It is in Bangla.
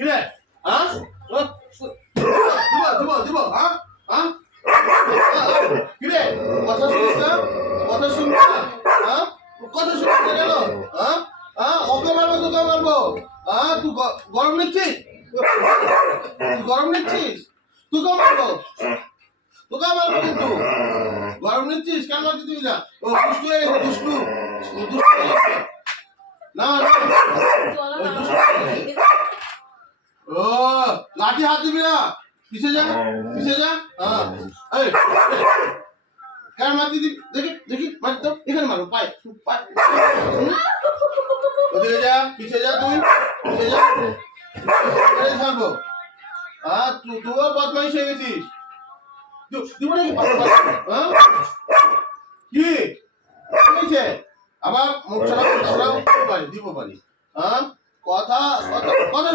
কিরে হ্যাঁ দিব দিব দিব হ্যাঁ হ্যাঁ কিরে কথা শুনিস না কথা শুনবি না হ্যাঁ কথা শুনবি না কেন হ্যাঁ হ্যাঁ ওকে মারবো তোকে মারবো হ্যাঁ তুই গরম নিচ্ছিস গরম নিচ্ছিস তোকে মারবো তোকে মারবো কিন্তু গরম নিচ্ছিস কেন মারছিস তুই না ও দুষ্টু হয়ে গেছে দুষ্টু দুষ্টু হয়ে গেছে না ও লাঠি হাত দিবি না পিছে যা হ্যাঁ এই কেন মারতি দিবি দেখি দেখি মার তো এখানে মারো পায় ওদিকে যা পিছে যা তুই পিছে যা ছাড়বো তুইও বদমাইশ হয়ে গেছিস দিব নাকি হ্যাঁ কি হয়েছে আবার মুখ ছাড়া দিব পারি হ্যাঁ কথা কথা কথা